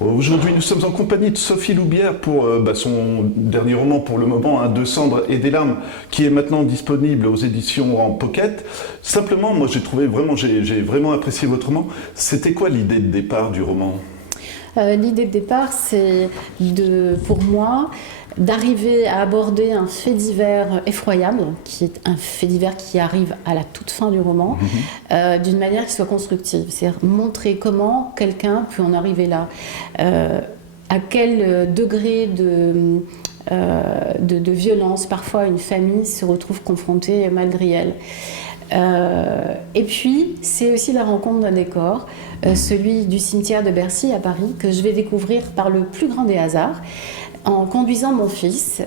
Aujourd'hui, nous sommes en compagnie de Sophie Loubière pour son dernier roman pour le moment, hein, De cendres et des larmes, qui est maintenant disponible aux éditions en pocket. Simplement, moi j'ai vraiment apprécié votre roman. C'était quoi l'idée de départ du roman? L'idée de départ, c'est pour moi d'arriver à aborder un fait divers effroyable, qui est un fait divers qui arrive à la toute fin du roman, d'une manière qui soit constructive. C'est-à-dire montrer comment quelqu'un peut en arriver là, à quel degré de violence parfois une famille se retrouve confrontée malgré elle. Et puis, c'est aussi la rencontre d'un décor, celui du cimetière de Bercy à Paris, que je vais découvrir par le plus grand des hasards, en conduisant mon fils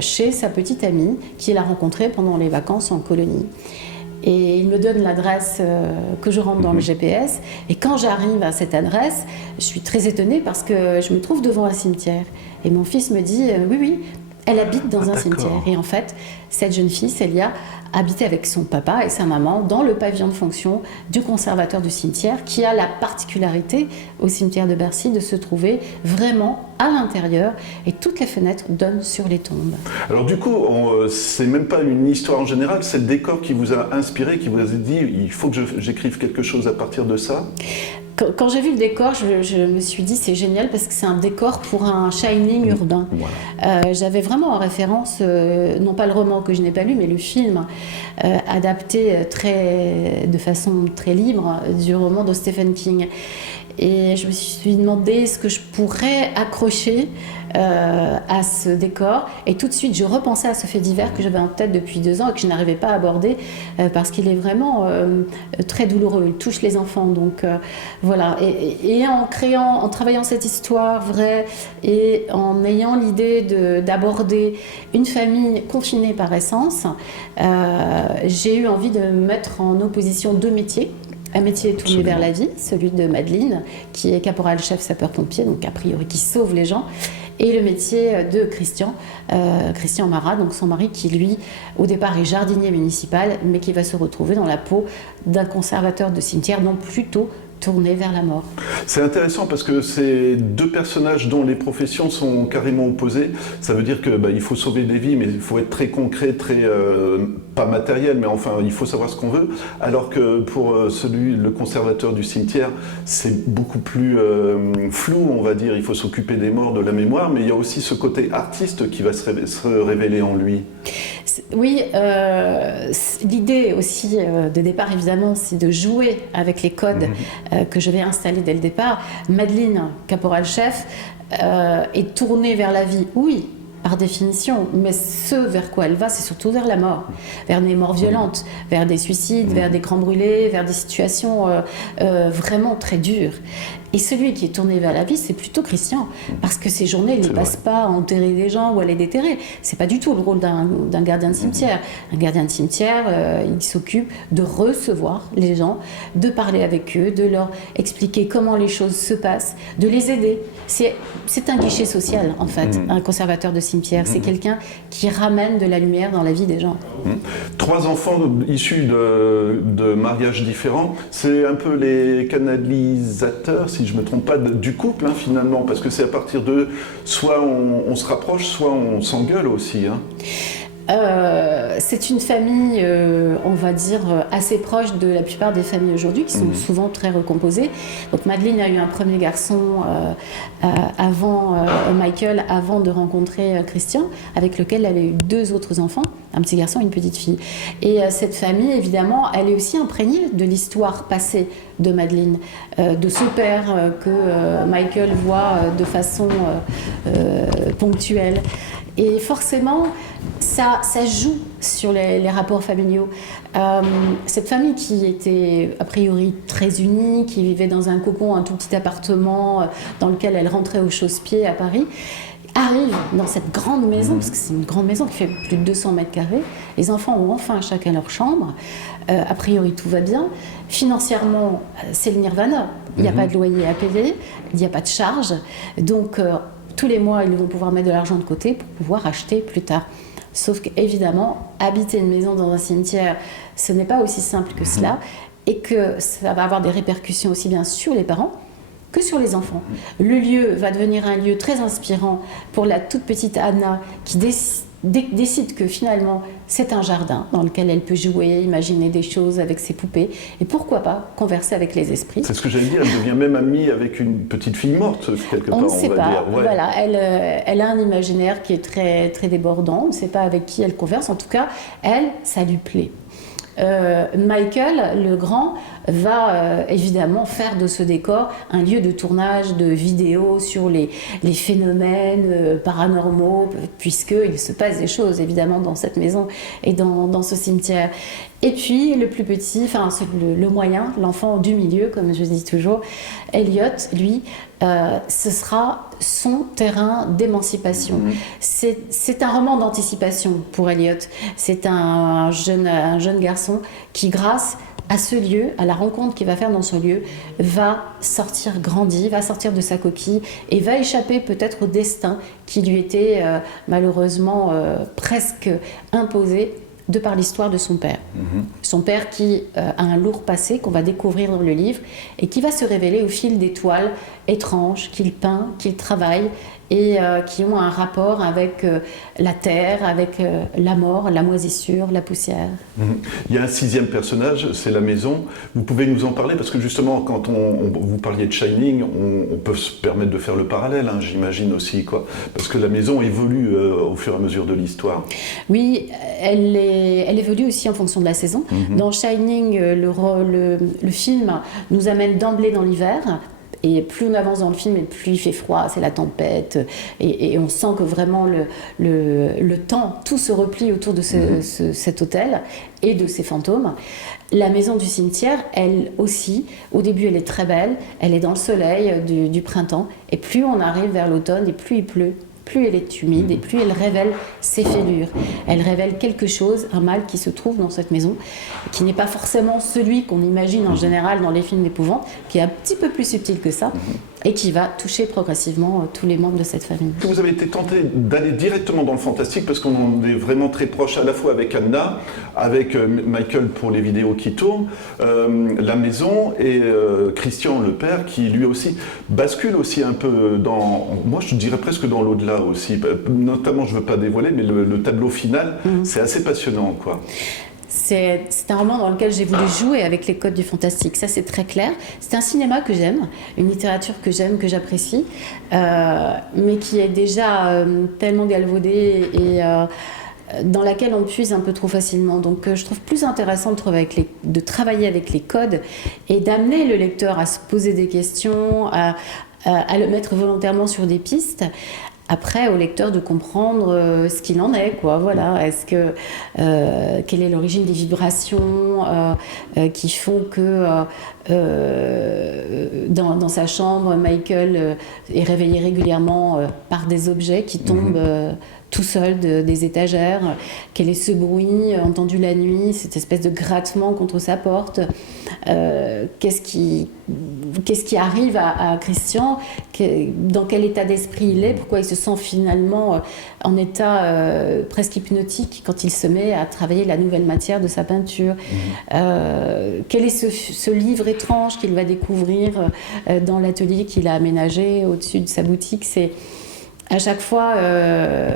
chez sa petite amie, qu'il a rencontrée pendant les vacances en colonie. Et il me donne l'adresse que je rentre dans le GPS. Et quand j'arrive à cette adresse, je suis très étonnée parce que je me trouve devant un cimetière. Et mon fils me dit oui, elle habite dans un cimetière. Et en fait, cette jeune fille, Célia, habitait avec son papa et sa maman dans le pavillon de fonction du conservateur du cimetière, qui a la particularité au cimetière de Bercy de se trouver vraiment à l'intérieur, et toutes les fenêtres donnent sur les tombes. Alors du coup, c'est même pas une histoire en général, c'est le décor qui vous a inspiré, qui vous a dit il faut que j'écrive quelque chose à partir de ça? Quand j'ai vu le décor, je me suis dit c'est génial parce que c'est un décor pour un Shining urbain. Voilà. J'avais vraiment en référence, non pas le roman que je n'ai pas lu, mais le film adapté de façon très libre du roman de Stephen King. Et je me suis demandé ce que je pourrais accrocher à ce décor. Et tout de suite, je repensais à ce fait divers que j'avais en tête depuis 2 ans et que je n'arrivais pas à aborder parce qu'il est vraiment très douloureux. Il touche les enfants. Donc voilà. Et en travaillant cette histoire vraie et en ayant l'idée d'aborder une famille confinée par essence, j'ai eu envie de mettre en opposition 2 métiers. Un métier tourné vers la vie, celui de Madeleine, qui est caporal-chef sapeur-pompier, donc a priori qui sauve les gens, et le métier de Christian Marat, donc son mari, qui lui, au départ, est jardinier municipal, mais qui va se retrouver dans la peau d'un conservateur de cimetière, donc plutôt tourné vers la mort. C'est intéressant parce que c'est 2 personnages dont les professions sont carrément opposées. Ça veut dire que il faut sauver des vies, mais il faut être très concret, très pas matériel, mais enfin il faut savoir ce qu'on veut. Alors que pour le conservateur du cimetière, c'est beaucoup plus flou, on va dire. Il faut s'occuper des morts, de la mémoire, mais il y a aussi ce côté artiste qui va se révéler en lui. Oui, l'idée aussi de départ, évidemment, c'est de jouer avec les codes que je vais installer dès le départ. Madeleine, caporal-chef, est tournée vers la vie, oui, par définition, mais ce vers quoi elle va, c'est surtout vers la mort, vers des morts violentes, vers des suicides, vers des grands brûlés, vers des situations vraiment très dures. Et celui qui est tourné vers la vie, c'est plutôt Christian, parce que ces journées, il ne passe pas à enterrer des gens ou à les déterrer. C'est pas du tout le rôle d'un gardien de cimetière. Un gardien de cimetière, il s'occupe de recevoir les gens, de parler avec eux, de leur expliquer comment les choses se passent, de les aider. C'est un guichet social, en fait, un conservateur de cimetière. C'est quelqu'un qui ramène de la lumière dans la vie des gens. 3 enfants issus de mariages différents, c'est un peu les canalisateurs, si je ne me trompe pas, du couple, finalement, parce que c'est à partir de soit on se rapproche, soit on s'engueule aussi. C'est une famille, on va dire, assez proche de la plupart des familles aujourd'hui, qui sont souvent très recomposées. Donc Madeleine a eu un premier garçon Michael, avant de rencontrer Christian, avec lequel elle a eu 2 autres enfants, un petit garçon et une petite fille. Et cette famille, évidemment, elle est aussi imprégnée de l'histoire passée de Madeleine, de ce père que Michael voit de façon ponctuelle. Et forcément, ça joue sur les rapports familiaux. Cette famille qui était a priori très unie, qui vivait dans un cocon, un tout petit appartement dans lequel elle rentrait au chausse-pied à Paris, arrive dans cette grande maison, parce que c'est une grande maison qui fait plus de 200 mètres carrés. Les enfants ont enfin chacun leur chambre. A priori, tout va bien. Financièrement, c'est le nirvana. Il n'y a pas de loyer à payer, il n'y a pas de charge. Donc, tous les mois, ils vont pouvoir mettre de l'argent de côté pour pouvoir acheter plus tard. Sauf qu'évidemment, habiter une maison dans un cimetière, ce n'est pas aussi simple que cela, et que ça va avoir des répercussions aussi bien sur les parents que sur les enfants. Le lieu va devenir un lieu très inspirant pour la toute petite Anna qui décide que finalement c'est un jardin dans lequel elle peut jouer, imaginer des choses avec ses poupées et pourquoi pas converser avec les esprits. C'est ce que j'allais dire, elle devient même amie avec une petite fille morte quelque part, On ne sait va pas, dire. Ouais. voilà, elle a un imaginaire qui est très, très débordant, on ne sait pas avec qui elle converse, en tout cas, elle, ça lui plaît. Michael, le grand, va évidemment faire de ce décor un lieu de tournage de vidéos sur les phénomènes paranormaux, puisqu'il se passe des choses évidemment dans cette maison et dans ce cimetière. Et puis le plus petit, enfin le moyen, l'enfant du milieu, comme je dis toujours, Elliot, lui, ce sera son terrain d'émancipation. C'est un roman d'anticipation pour Elliot. C'est un jeune garçon qui, grâce à ce lieu, à la rencontre qu'il va faire dans ce lieu, va sortir grandi, va sortir de sa coquille et va échapper peut-être au destin qui lui était malheureusement presque imposé de par l'histoire de son père. Son père qui a un lourd passé qu'on va découvrir dans le livre et qui va se révéler au fil des toiles étranges qu'il peint, qu'il travaille et qui ont un rapport avec la terre, avec la mort, la moisissure, la poussière. Il y a un 6e personnage, c'est la maison. Vous pouvez nous en parler parce que justement, quand vous parliez de Shining, on peut se permettre de faire le parallèle, hein, j'imagine aussi, quoi. Parce que la maison évolue au fur et à mesure de l'histoire. Oui, elle évolue aussi en fonction de la saison. Dans Shining, le film nous amène d'emblée dans l'hiver. Et plus on avance dans le film, et plus il fait froid, c'est la tempête. Et on sent que vraiment le temps, tout se replie autour de cet hôtel et de ses fantômes. La maison du cimetière, elle aussi, au début elle est très belle, elle est dans le soleil du printemps. Et plus on arrive vers l'automne et plus il pleut, plus elle est humide et plus elle révèle ses fêlures. Elle révèle quelque chose, un mal qui se trouve dans cette maison, qui n'est pas forcément celui qu'on imagine en général dans les films d'épouvante, qui est un petit peu plus subtil que ça, et qui va toucher progressivement tous les membres de cette famille. Vous avez été tenté d'aller directement dans le fantastique parce qu'on est vraiment très proche à la fois avec Anna, avec Michael pour les vidéos qui tournent, la maison et Christian le père qui lui aussi bascule aussi un peu dans, moi je dirais presque dans l'au-delà aussi, notamment je ne veux pas dévoiler mais le tableau final c'est assez passionnant quoi. C'est un roman dans lequel j'ai voulu jouer avec les codes du fantastique, ça c'est très clair. C'est un cinéma que j'aime, une littérature que j'aime, que j'apprécie, mais qui est déjà tellement galvaudée et dans laquelle on puise un peu trop facilement. Donc je trouve plus intéressant de travailler avec les codes et d'amener le lecteur à se poser des questions, à le mettre volontairement sur des pistes. Après, au lecteur de comprendre ce qu'il en est, quoi. Voilà. Est-ce que quelle est l'origine des vibrations qui font que dans sa chambre, Michael est réveillé régulièrement par des objets qui tombent tout seul des étagères. Quel est ce bruit entendu la nuit, cette espèce de grattement contre sa porte? Qu'est-ce qui arrive à Christian? Dans quel état d'esprit il est? Pourquoi il se sent finalement en état presque hypnotique quand il se met à travailler la nouvelle matière de sa peinture? Quel est ce livre étrange qu'il va découvrir dans l'atelier qu'il a aménagé au-dessus de sa boutique? C'est à chaque fois,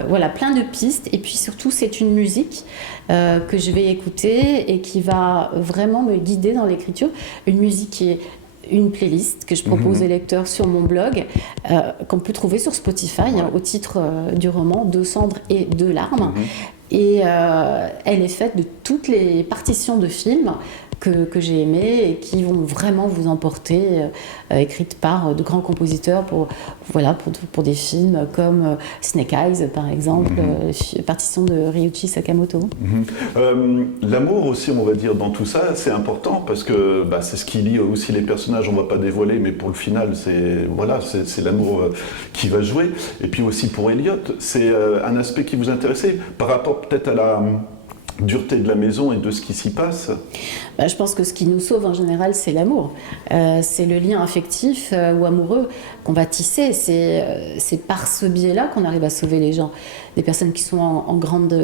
voilà, plein de pistes. Et puis surtout, c'est une musique que je vais écouter et qui va vraiment me guider dans l'écriture. Une musique qui est une playlist que je propose aux lecteurs sur mon blog, qu'on peut trouver sur Spotify, hein, au titre du roman « Deux cendres et deux larmes ». Et elle est faite de toutes les partitions de films que j'ai aimées et qui vont vraiment vous emporter, écrites par de grands compositeurs pour des films comme Snake Eyes par exemple, partition de Ryuichi Sakamoto. L'amour aussi, on va dire, dans tout ça, c'est important parce que c'est ce qui lie aussi les personnages, on ne va pas dévoiler, mais pour le final, c'est l'amour qui va jouer. Et puis aussi pour Elliot, c'est un aspect qui vous intéressait par rapport peut-être à la dureté de la maison et de ce qui s'y passe. Je pense que ce qui nous sauve en général, c'est l'amour. C'est le lien affectif ou amoureux qu'on va tisser. C'est par ce biais-là qu'on arrive à sauver les gens. Des personnes qui sont en grande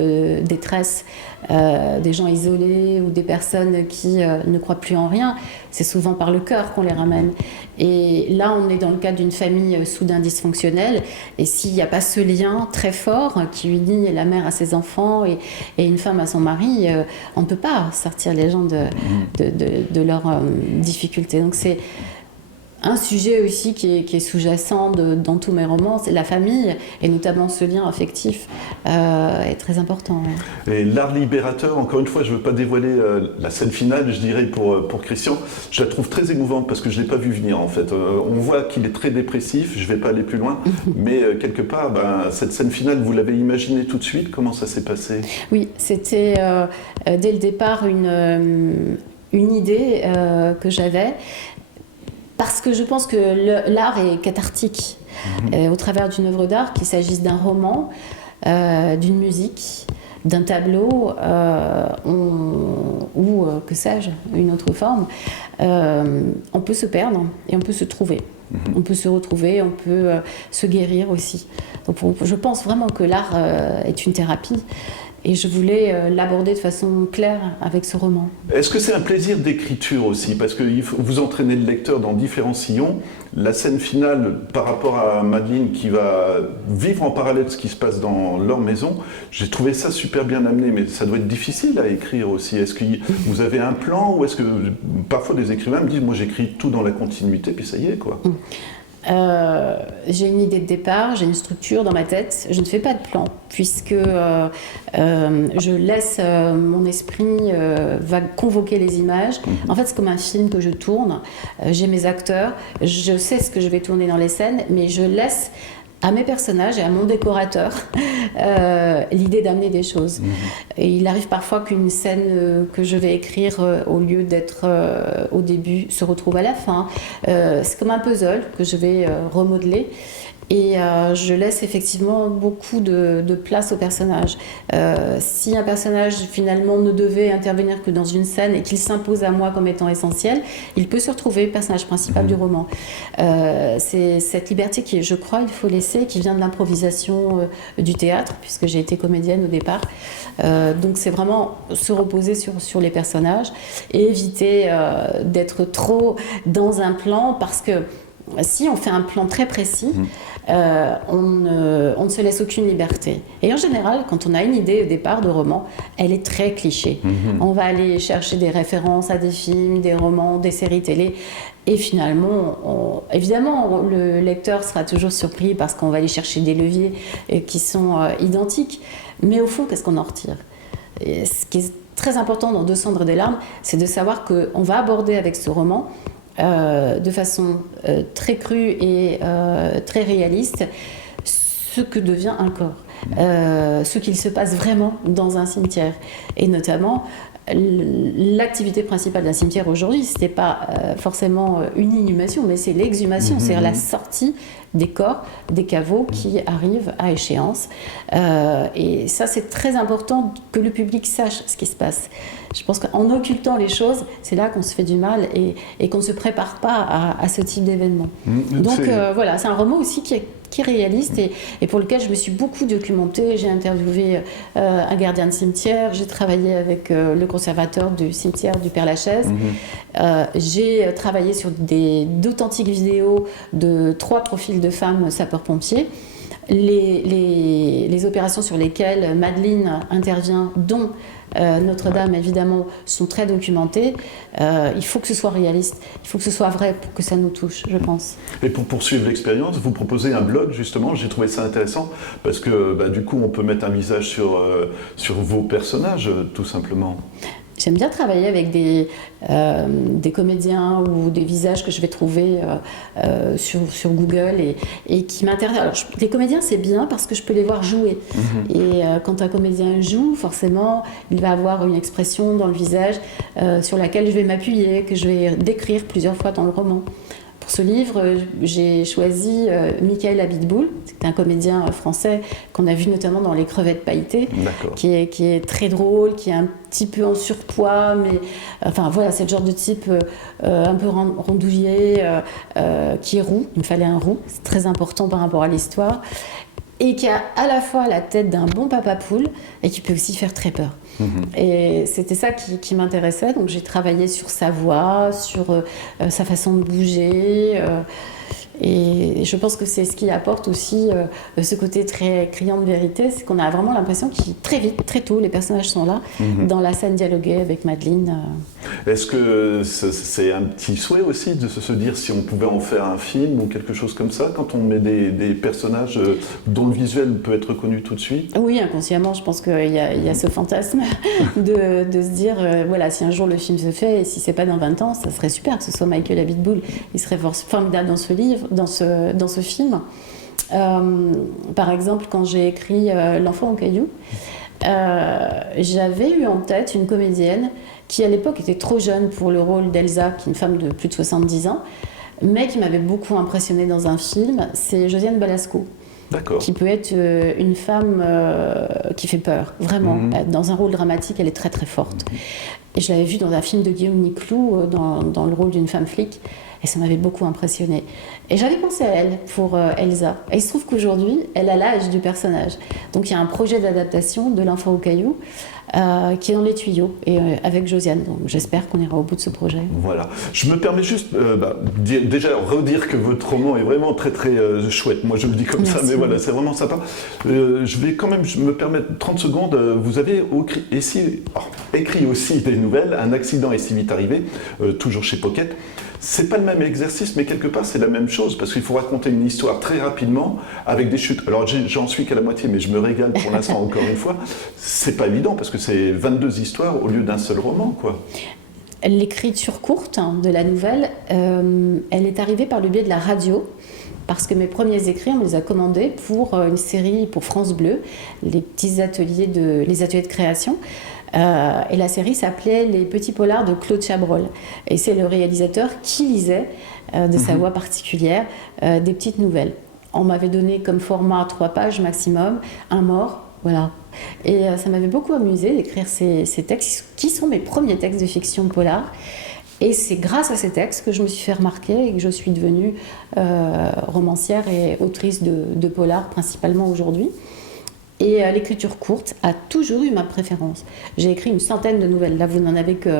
détresse, des gens isolés ou des personnes qui ne croient plus en rien. C'est souvent par le cœur qu'on les ramène. Et là, on est dans le cadre d'une famille soudain dysfonctionnelle. Et s'il n'y a pas ce lien très fort qui unit la mère à ses enfants et une femme à son mari, on ne peut pas sortir les gens de leurs difficultés. Donc c'est un sujet aussi qui est sous-jacent dans tous mes romans, c'est la famille, et notamment ce lien affectif est très important. Et l'art libérateur, encore une fois, je ne veux pas dévoiler la scène finale, je dirais, pour Christian. Je la trouve très émouvante parce que je ne l'ai pas vu venir, en fait. On voit qu'il est très dépressif, je ne vais pas aller plus loin, mais quelque part, cette scène finale, vous l'avez imaginée tout de suite? Comment ça s'est passé? Oui, c'était dès le départ une idée que j'avais. Parce que je pense que l'art est cathartique au travers d'une œuvre d'art, qu'il s'agisse d'un roman, d'une musique, d'un tableau ou que sais-je, une autre forme. On peut se perdre et on peut se trouver. On peut se retrouver, on peut se guérir aussi. Donc je pense vraiment que l'art est une thérapie. Et je voulais l'aborder de façon claire avec ce roman. Est-ce que c'est un plaisir d'écriture aussi? Parce que vous entraînez le lecteur dans différents sillons. La scène finale, par rapport à Madeleine qui va vivre en parallèle ce qui se passe dans leur maison, j'ai trouvé ça super bien amené, mais ça doit être difficile à écrire aussi. Est-ce que vous avez un plan ou est-ce que parfois des écrivains me disent « moi j'écris tout dans la continuité, puis ça y est quoi ». J'ai une idée de départ, j'ai une structure dans ma tête. Je ne fais pas de plan puisque je laisse mon esprit va convoquer les images. En fait, c'est comme un film que je tourne. J'ai mes acteurs, je sais ce que je vais tourner dans les scènes, mais je laisse à mes personnages et à mon décorateur l'idée d'amener des choses. Et il arrive parfois qu'une scène que je vais écrire au lieu d'être au début se retrouve à la fin. C'est comme un puzzle que je vais remodeler. Et je laisse effectivement beaucoup de place au personnage. Si un personnage finalement ne devait intervenir que dans une scène et qu'il s'impose à moi comme étant essentiel, il peut se retrouver personnage principal du roman. C'est cette liberté qui, je crois, il faut laisser, qui vient de l'improvisation du théâtre, puisque j'ai été comédienne au départ. Donc c'est vraiment se reposer sur les personnages et éviter d'être trop dans un plan, parce que si on fait un plan très précis, on ne se laisse aucune liberté. Et en général, quand on a une idée au départ de roman, elle est très cliché. On va aller chercher des références à des films, des romans, des séries télé. Et finalement, évidemment, le lecteur sera toujours surpris parce qu'on va aller chercher des leviers qui sont identiques. Mais au fond, qu'est-ce qu'on en retire? Et ce qui est très important dans Deux cendres et des larmes, c'est de savoir qu'on va aborder avec ce roman de façon très crue et très réaliste ce que devient un corps, ce qu'il se passe vraiment dans un cimetière, et notamment l'activité principale d'un cimetière aujourd'hui, ce n'est pas forcément une inhumation, mais c'est l'exhumation, c'est-à-dire la sortie des corps, des caveaux qui arrivent à échéance. Et ça, c'est très important que le public sache ce qui se passe. Je pense qu'en occultant les choses, c'est là qu'on se fait du mal et qu'on ne se prépare pas à ce type d'événement. Donc voilà, c'est un roman aussi qui est réaliste et pour lequel je me suis beaucoup documentée. J'ai interviewé un gardien de cimetière, j'ai travaillé avec le conservateur du cimetière du Père-Lachaise, j'ai travaillé sur d'authentiques vidéos de 3 profils de femmes sapeurs-pompiers. Les opérations sur lesquelles Madeleine intervient, dont Notre-Dame évidemment, sont très documentées. Il faut que ce soit réaliste, il faut que ce soit vrai pour que ça nous touche, je pense. Et pour poursuivre l'expérience, vous proposez un blog justement, j'ai trouvé ça intéressant parce que du coup on peut mettre un visage sur vos personnages tout simplement. J'aime bien travailler avec des comédiens ou des visages que je vais trouver sur Google et qui m'intéressent. Alors, les comédiens, c'est bien parce que je peux les voir jouer. Et quand un comédien joue, forcément, il va avoir une expression dans le visage sur laquelle je vais m'appuyer, que je vais décrire plusieurs fois dans le roman. Pour ce livre, j'ai choisi Michael Abitboul, c'est un comédien français qu'on a vu notamment dans Les Crevettes Pailletées, qui est très drôle, qui est un petit peu en surpoids, mais enfin voilà, c'est le genre de type un peu rondouillé, qui est roux. Il me fallait un roux, c'est très important par rapport à l'histoire. et qui a à la fois la tête d'un bon papa poule et qui peut aussi faire très peur. Et c'était ça qui m'intéressait, donc j'ai travaillé sur sa voix, sur sa façon de bouger, et je pense que c'est ce qui apporte aussi ce côté très criant de vérité, c'est qu'on a vraiment l'impression que très vite, très tôt, les personnages sont là, dans la scène dialoguée avec Madeleine. Est-ce que c'est un petit souhait aussi de se dire si on pouvait en faire un film ou quelque chose comme ça, quand on met des personnages dont le visuel peut être connu tout de suite? Oui, inconsciemment, je pense qu'il y a ce fantasme de se dire, voilà, si un jour le film se fait, et si c'est pas dans 20 ans, ça serait super que ce soit Michael Abitboul. Il serait formidable dans ce livre, dans ce film. Par exemple, quand j'ai écrit L'enfant au caillou, j'avais eu en tête une comédienne qui à l'époque était trop jeune pour le rôle d'Elsa, qui est une femme de plus de 70 ans, mais qui m'avait beaucoup impressionnée dans un film, c'est Josiane Balasco. D'accord. Qui peut être une femme qui fait peur, vraiment. Dans un rôle dramatique, elle est très très forte. Et je l'avais vue dans un film de Guillaume Niclou, dans le rôle d'une femme flic, et ça m'avait beaucoup impressionnée. Et j'avais pensé à elle pour Elsa. Et il se trouve qu'aujourd'hui, elle a l'âge du personnage. Donc il y a un projet d'adaptation de L'enfant au caillou qui est dans les tuyaux, et avec Josiane. Donc j'espère qu'on ira au bout de ce projet. Voilà. Je me permets juste déjà redire que votre roman est vraiment très très chouette. Moi je le dis comme Merci. Ça, mais voilà, c'est vraiment sympa. Je vais quand même me permettre 30 secondes. Vous avez écrit aussi des nouvelles, Un accident est si vite arrivé, toujours chez Pocket. C'est pas le même exercice, mais quelque part c'est la même chose, parce qu'il faut raconter une histoire très rapidement, avec des chutes. Alors j'en suis qu'à la moitié, mais je me régale pour l'instant encore une fois. C'est pas évident, parce que c'est 22 histoires au lieu d'un seul roman, quoi. L'écriture courte de la nouvelle, elle est arrivée par le biais de la radio, parce que mes premiers écrits, on me les a commandés pour une série pour France Bleu, les ateliers de création. Et la série s'appelait Les Petits Polars de Claude Chabrol. Et c'est le réalisateur qui lisait, de sa voix particulière, des petites nouvelles. On m'avait donné comme format 3 pages maximum, un mort, voilà. Et ça m'avait beaucoup amusé d'écrire ces textes, qui sont mes premiers textes de fiction polar. Et c'est grâce à ces textes que je me suis fait remarquer et que je suis devenue romancière et autrice de polar, principalement aujourd'hui. Et l'écriture courte a toujours eu ma préférence. J'ai écrit une centaine de nouvelles. Là, vous n'en avez que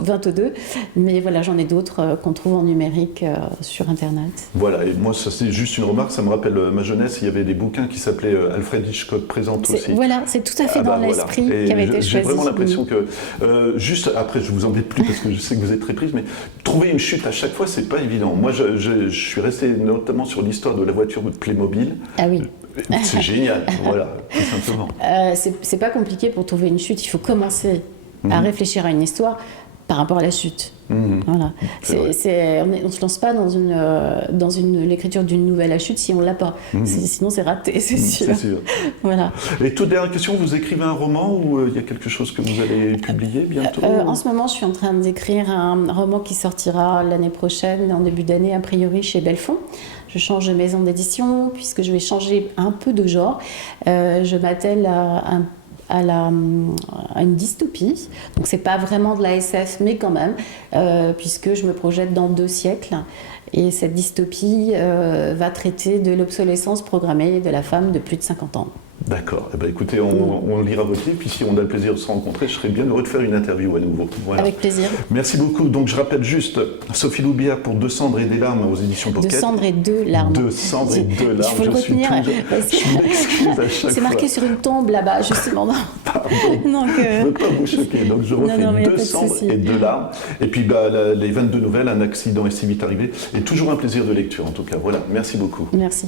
22. Mais voilà, j'en ai d'autres qu'on trouve en numérique sur Internet. Voilà, et moi, ça c'est juste une remarque. Ça me rappelle ma jeunesse. Il y avait des bouquins qui s'appelaient Alfred Hitchcock présente aussi. Voilà, c'est tout à fait dans l'esprit qui avait été choisi. J'ai vraiment l'impression que, juste après, je vous embête plus parce que je sais que vous êtes très prise, mais trouver une chute à chaque fois, c'est pas évident. Moi, je suis resté notamment sur l'histoire de la voiture de Playmobil. Ah oui. C'est génial, voilà, tout simplement. C'est pas compliqué pour trouver une chute, il faut commencer à réfléchir à une histoire par rapport à la chute. Voilà. On ne se lance pas dans l'écriture d'une nouvelle à chute si on ne l'a pas. Sinon c'est raté, c'est sûr. C'est sûr. Voilà. Et toute dernière question, vous écrivez un roman ou il y a quelque chose que vous allez publier bientôt? En ce moment, je suis en train d'écrire un roman qui sortira l'année prochaine, en début d'année, a priori chez Belfond. Je change de maison d'édition puisque je vais changer un peu de genre. Je m'attelle à une dystopie. Donc c'est pas vraiment de la SF, mais quand même, puisque je me projette dans 2 siècles. Et cette dystopie va traiter de l'obsolescence programmée de la femme de plus de 50 ans. D'accord. Eh ben, écoutez, on lira votre livre, puis si on a le plaisir de se rencontrer, je serais bien heureux de faire une interview à nouveau. Voilà. Avec plaisir. Merci beaucoup. Donc je rappelle juste, Sophie Loubière pour 2 cendres et des larmes aux éditions Pocket. 2 cendres et 2 larmes. 2 cendres et 2 larmes. Il faut le retenir. Je m'excuse à chaque fois. C'est marqué sur une tombe là-bas, justement. Pardon. Donc, je ne veux pas vous choquer. Donc je refais 2 cendres et 2 larmes. Et puis les 22 nouvelles, Un accident est si vite arrivé. Et toujours un plaisir de lecture en tout cas. Voilà, merci beaucoup. Merci.